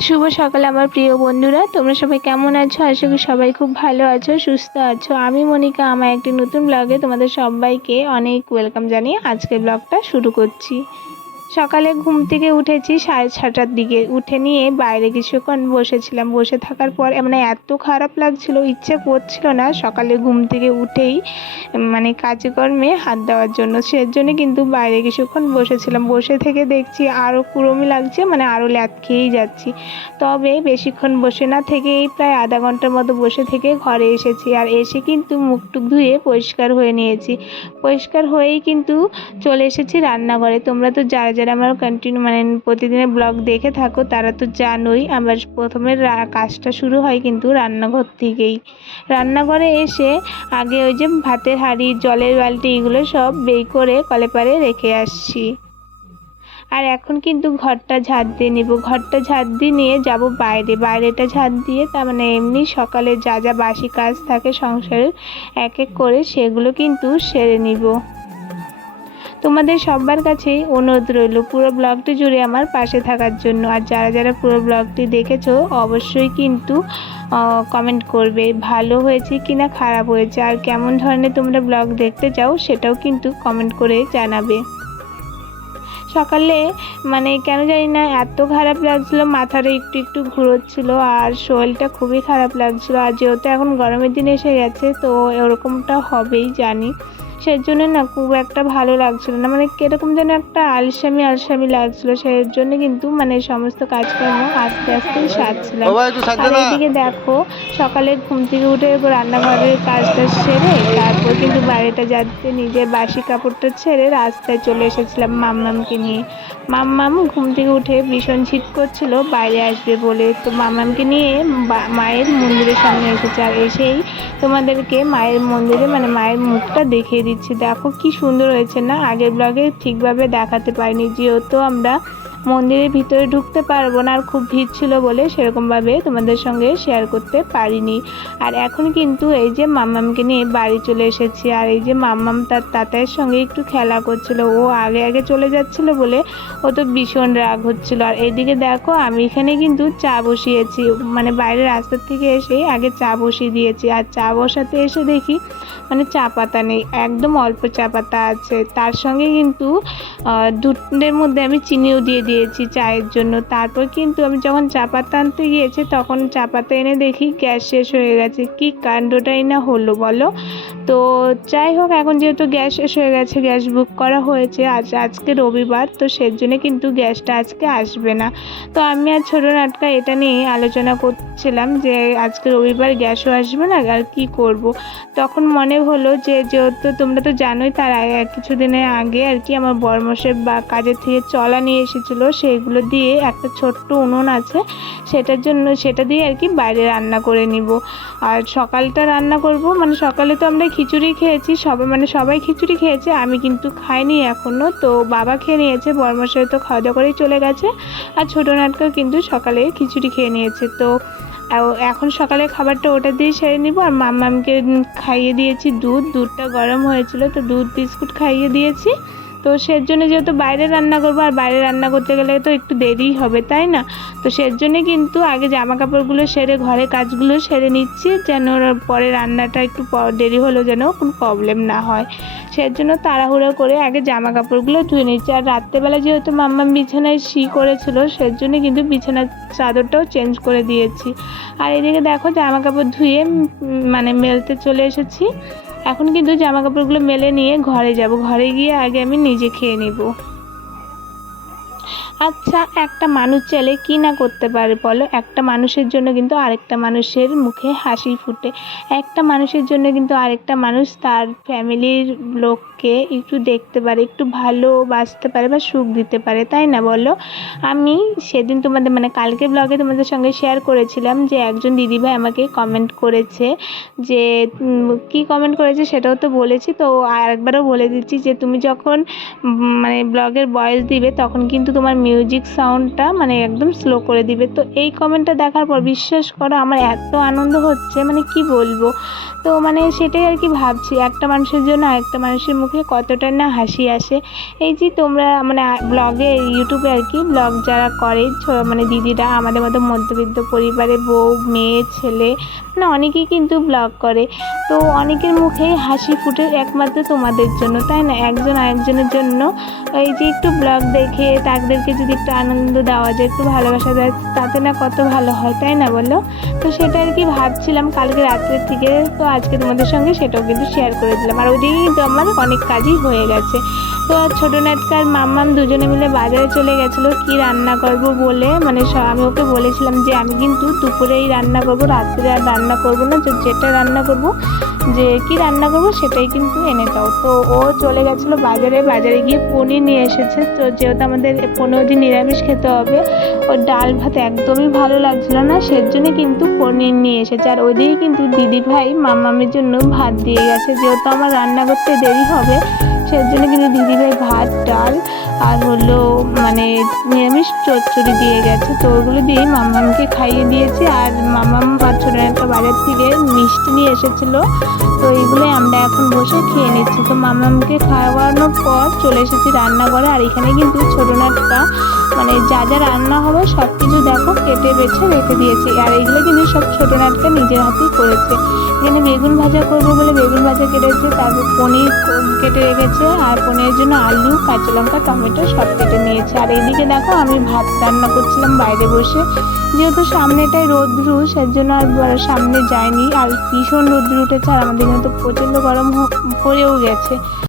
শুভ সকাল আমার প্রিয় বন্ধুরা। তোমরা সবাই কেমন আছো? আশা করি সবাই খুব ভালো আছো, সুস্থ আছো। আমি মনিকা, আমার একটি নতুন ব্লগে তোমাদের সবাইকে অনেক ওয়েলকাম জানিয়ে আজকের ব্লগটা শুরু করছি। সকালে ঘুম থেকে উঠেছি সাড়ে ছটার দিকে। উঠে নিয়ে বাইরে কিছুক্ষণ বসেছিলাম। বসে থাকার পর মানে এত খারাপ লাগছিল, ইচ্ছে করছিল না। সকালে ঘুম থেকে উঠেই মানে কাজকর্মে হাত দেওয়ার জন্য। সেজন্য কিন্তু বাইরে কিছুক্ষণ বসেছিলাম। বসে থেকে দেখছি আরও কুড়মি লাগছে মানে আরও ল্যাদ খেয়েই যাচ্ছি। তবে বেশিক্ষণ বসে না থেকেই প্রায় আধা ঘণ্টার মতো বসে থেকে ঘরে এসেছি। আর এসে কিন্তু মুখটুক ধুয়ে পরিষ্কার হয়ে নিয়েছি। পরিষ্কার হয়েই কিন্তু চলে এসেছি রান্নাঘরে। তোমরা তো যারা যারা আমার কন্টিনিউ মানে প্রতিদিনের ব্লগ দেখে থাকো, তারা তো জানোই আমার প্রথমে কাজটা শুরু হয় কিন্তু রান্নাঘর থেকেই। রান্নাঘরে এসে আগে ওই যে ভাতের হাঁড়ি, জলের বালতি এগুলো সব বেই করে কলে পারে রেখে আসছি। আর এখন কিন্তু ঘরটা ঝাড় দিয়ে নিব। ঘরটা ঝাড় দিয়ে নিয়ে যাব বাইরে। বাইরেটা ঝাড় দিয়ে তার মানে এমনি সকালে যা যা বাসি কাজ থাকে সংসারের এক এক করে সেগুলো কিন্তু সেরে নিব। তোমাদের সবার কাছেই অনুরোধ রইল পুরো ব্লগটি জুড়ে আমার পাশে থাকার জন্য। আর যারা যারা পুরো ব্লগটি দেখেছ, অবশ্যই কিন্তু কমেন্ট করবে, ভালো হয়েছে কি না খারাপ হয়েছে, আর কেমন ধরনের তোমরা ব্লগ দেখতে চাও সেটাও কিন্তু কমেন্ট করে জানাবে। সকালে মানে কেন জানি না, এত খারাপ লাগছিল, মাথাটা একটু একটু ঘুরোচ্ছিল, আর শরীরটা খুবই খারাপ লাগছিল, আর যেহেতু এখন গরমের দিন এসে গেছে, তো এরকমটা হবেই, জানি। সেই জন্য না খুব একটা ভালো লাগছিল না। মানে কীরকম যেন একটা আলসামি আলসামি লাগছিল। সেই জন্য কিন্তু মানে সমস্ত কাজকর্ম আস্তে আস্তে সারছিলাম। আর এদিকে দেখো সকালে ঘুম থেকে উঠে রান্নাঘরের কাজটা সেরে তারপর কিন্তু বাড়িটা যাতে নিজের বাসি কাপড়টা ছেড়ে রাস্তায় চলে এসেছিলাম মাম্মামকে নিয়ে। মাম্মাম ঘুম থেকে উঠে ভীষণ শীত করছিল বাইরে আসবে বলে। তো মাম্মামকে নিয়ে বা- মায়ের মন্দিরের সামনে এসেছে। আর এসেই তোমাদেরকে মায়ের মন্দিরে মানে মায়ের মুখটা দেখিয়ে দিচ্ছি। দেখো কি সুন্দর হয়েছে না? আগের ব্লগে ঠিকভাবে দেখাতে পারিনি। যেহেতু আমরা মন্দিরের ভিতরে ঢুকতে পারব না, আর খুব ভিড় ছিল বলে সেরকমভাবে তোমাদের সঙ্গে শেয়ার করতে পারিনি। আর এখন কিন্তু এই যে মাম্মামকে নিয়ে বাড়ি চলে এসেছি, আর এই যে মাম্মাম তার তাতায়ের সঙ্গে একটু খেলা করছিল, ও আগে আগে চলে যাচ্ছিল বলে ও তো ভীষণ রাগ হচ্ছিল। আর এদিকে দেখো, আমি এখানে কিন্তু চা বসিয়েছি মানে বাইরের রাস্তার থেকে এসেই আগে চা বসিয়ে দিয়েছি, আর চা বসাতে এসে দেখি মানে চা পাতা নেই, একদম অল্প চা পাতা আছে। তার সঙ্গে কিন্তু দুধের মধ্যে আমি চিনিও দিয়ে দিয়েছি। চায়ের জন্য। তারপর কিন্তু আমি যখন চা পাতা আনতে গিয়েছি, তখন চা পাতা এনে দেখি গ্যাস শেষ হয়ে গেছে। কি কাণ্ডটাই না হলো বলো? তো যাই হোক, এখন যেহেতু গ্যাস শেষ হয়ে গেছে, গ্যাস বুক করা হয়েছে আজ, আজকে রবিবার, তো সের জন্য কিন্তু গ্যাসটা আজকে আসবে না। তো আমি আর ছোটো নাটকা এটা নিয়ে আলোচনা করছিলাম যে আজকে রবিবার গ্যাসও আসবে না, আর কি করব। তখন মনে হলো যে যেহেতু তোমরা তো জানোই তার আগে কিছুদিনের আগে আর কি আমার বর্মশের বা কাজের থেকে চলা নিয়ে এসেছিল সেগুলো দিয়ে একটা ছোট্ট উনুন আছে, সেটার জন্য সেটা দিয়ে আর কি বাইরে রান্না করে নিব আর সকালটা রান্না করব মানে সকালে তো আমরা খিচুড়ি খেয়েছি সবাই মানে সবাই খিচুড়ি খেয়েছে, আমি কিন্তু খাইনি এখনও তো বাবা খেয়ে নিয়েছে, বর্মশাই তো খাওয়া দাওয়া করেই চলে গেছে, আর ছোটো নাটকাও কিন্তু সকালে খিচুড়ি খেয়ে নিয়েছে, তো এখন সকালে খাবারটা ওটা দিয়ে সেরে নিব। আর মাম্মামকে খাইয়ে দিয়েছি দুধ। দুধটা গরম হয়েছিল, তো দুধ বিস্কুট খাইয়ে দিয়েছি। তো সের জন্য যেহেতু বাইরে রান্না করব, আর বাইরে রান্না করতে গেলে তো একটু দেরিই হবে, তাই না? তো সের জন্যে কিন্তু আগে জামা কাপড়গুলো সেরে ঘরে কাজগুলো সেরে নিচ্ছি, যেন পরে রান্নাটা একটু দেরি হলো যেন কোনো প্রবলেম না হয়। সের জন্য তাড়াহুড়ো করে আগে জামা কাপড়গুলো ধুয়ে নিচ্ছি। আর রাত্রেবেলা যেহেতু মাম্মাম বিছানায় শি করেছিল সের জন্য কিন্তু বিছানার চাদরটাও চেঞ্জ করে দিয়েছি। আর এদিকে দেখো জামা কাপড় ধুয়ে মানে মেলতে চলে এসেছি। এখন কিন্তু জামা কাপড়গুলো মেলে নিয়ে ঘরে যাব। ঘরে গিয়ে আগে আমি নিজে খেয়ে নিব। আচ্ছা একটা মানুষ চাইলে কি না করতে পারে বলো? একটা মানুষের জন্য কিন্তু আরেকটা মানুষের মুখে হাসি ফুটে। একটা মানুষের জন্য কিন্তু আরেকটা মানুষ তার ফ্যামিলির লোককে একটু দেখতে পারে, একটু ভালোবাসতে পারে বা সুখ দিতে পারে, তাই না বলো? আমি সেদিন তোমাদের মানে কালকে ব্লগে তোমাদের সঙ্গে শেয়ার করেছিলাম যে একজন দিদিভাই আমাকে কমেন্ট করেছে যে কি কমেন্ট করেছে সেটাও তো বলেছি। তো আর একবারও বলে দিচ্ছি যে তুমি যখন মানে ব্লগের ভয়েস দিবে তখন কিন্তু তোমার মিউজিক সাউন্ডটা মানে একদম স্লো করে দিবে। তো এই কমেন্টটা দেখার পর বিশ্বাস করো আমার এত আনন্দ হচ্ছে মানে কি বলব? তো মানে সেটাই আর কি ভাবছি, একটা মানুষের জন্য আরেকটা মানুষের মুখ কতটা না হাসি আসে। এই যে তোমরা মানে ব্লগে ইউটিউবে আর কি ব্লগ যারা করে মানে দিদিরা, আমাদের মতো মধ্যবিত্ত পরিবারে বউ, মেয়ে, ছেলে মানে অনেকেই কিন্তু ব্লগ করে। তো অনেকের মুখে হাসি ফুটে একমাত্র তোমাদের জন্য, তাই না? একজন আরেকজনের জন্য এই যে একটু ব্লগ দেখে তাদেরকে যদি একটু আনন্দ দেওয়া যায়, একটু ভালোবাসা দেয় তাতে না কত ভালো হয়, তাই না বলো? তো সেটা আর কি ভাবছিলাম, কালকে রাত্রের থেকে তো আজকে তোমাদের সঙ্গে সেটাও কিন্তু শেয়ার করে দিলাম। আর ওইদিকে কিন্তু আমার অনেক কাজই হয়ে গেছে। তো ছোটো নাটকার মাম্মাম দুজনে মিলে বাজারে চলে গেছিল, কি রান্না করব বলে? মানে আমি ওকে বলেছিলাম যে, আমি কিন্তু দুপুরেই রান্না করব, রাত্রে আর রান্না করব না যেটা রান্না করব যে কি রান্না করব সেটাই কিন্তু এনে দাও। তো ও চলে গেছিল বাজারে বাজারে গিয়ে পনির নিয়ে এসেছে। তো যেহেতু আমাদের পনেরো দিন নিরামিষ খেতে হবে ওর ডাল ভাত একদমই ভালো লাগছিল না সেজন্য কিন্তু পনির নিয়ে এসেছে। আর ওইদিকে কিন্তু দিদি ভাই মামামির জন্য ভাত দিয়ে গেছে। যেহেতু আমার রান্না করতে দেরি হবে সেজন্য কিন্তু দিদি ভাই ভাত, ডাল আর হলো মানে নিরামিষ চচ্চড়ি দিয়ে গেছে। তো ওগুলো দিয়ে মামামকে খাইয়ে দিয়েছি আর মামাম ছোটো একটা বাজার থেকে মিষ্টি নিয়ে এসেছিল। তো এইগুলোই আমরা এখন বসে খেয়ে নিচ্ছি। তো মামামকে খাওয়ানোর পর চলে এসেছি রান্নাঘরে আর এখানে কিন্তু ছোটো নাটকা মানে যা যা রান্না হবে সব কিছু দেখো কেটে বেছে রেখে দিয়েছে। আর এইগুলো কিন্তু সব ছোটো নাটকা নিজের হাতেই করেছে। এখানে বেগুন ভাজা করব বলে বেগুন ভাজা কেটেছে, তারপর পনির কেটে রেখেছে। আর পনিরের জন্য আলু, কাঁচা লঙ্কা, টমেটো সব কেটে নিয়েছে। আর এইদিকে দেখো, আমি ভাত রান্না করছিলাম বাইরে বসে। যেহেতু সামনেটাই রোদ্রু সের জন্য আর সামনে যায়নি আর ভীষণ রোদ্রু উঠেছে, আর আমাদের এখানে তো প্রচণ্ড গরম পড়েও গেছে।